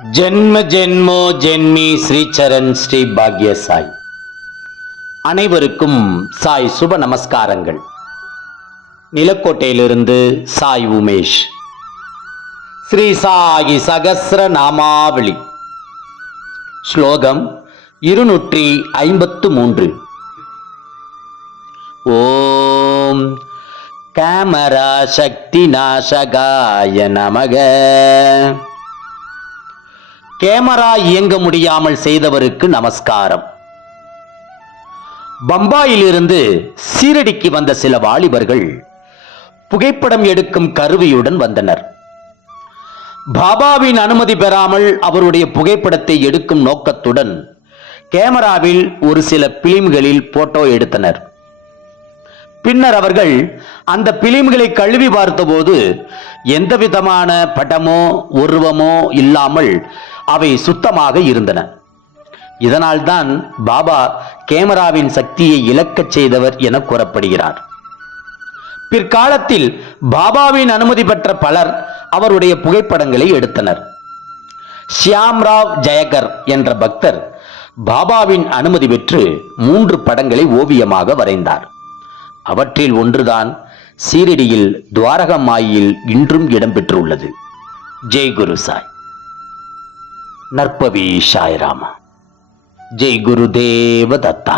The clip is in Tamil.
ஜென்ம ஜென்மோ ஜென்மி ஸ்ரீ சரண் ஸ்ரீ பாக்ய சாய். அனைவருக்கும் சாய் சுப நமஸ்காரங்கள். நிலக்கோட்டையிலிருந்து சாய் உமேஷ். ஸ்ரீ சாயி சகஸ்ர நாமாவளி. ஸ்லோகம் 253. ஓம் கேமரா சக்தி நாசகாய நமக. கேமரா இயங்க முடியாமல் செய்தவருக்கு நமஸ்காரம். பம்பாயிலிருந்து சீரடிக்கு வந்த சில வாலிபர்கள் புகைப்படம் எடுக்கும் கருவியுடன் வந்தனர். பாபாவின் அனுமதி பெறாமல் அவருடைய புகைப்படத்தை எடுக்கும் நோக்கத்துடன் கேமராவில் ஒரு சில பிலிம்களில் போட்டோ எடுத்தனர். பின்னர் அவர்கள் அந்த பிலிம்களை கழுவி பார்த்தபோது எந்த விதமான படமோ உருவமோ இல்லாமல் அவை சுத்தமாக இருந்தன. இதனால்தான் பாபா கேமராவின் சக்தியை இழக்கச் செய்தவர் என கூறப்படுகிறார். பிற்காலத்தில் பாபாவின் அனுமதி பெற்ற பலர் அவருடைய புகைப்படங்களை எடுத்தனர். ஷியாம்ராவ் ஜெயகர் என்ற பக்தர் பாபாவின் அனுமதி பெற்று 3 படங்களை ஓவியமாக வரைந்தார். அவற்றில் ஒன்றுதான் சீரடியில் துவாரகமாயில் இன்றும் இடம்பெற்றுள்ளது. ஜெய் குரு சாய். நற்பவி சாய்ராமா. ஜெய் குருதேவ தத்தா.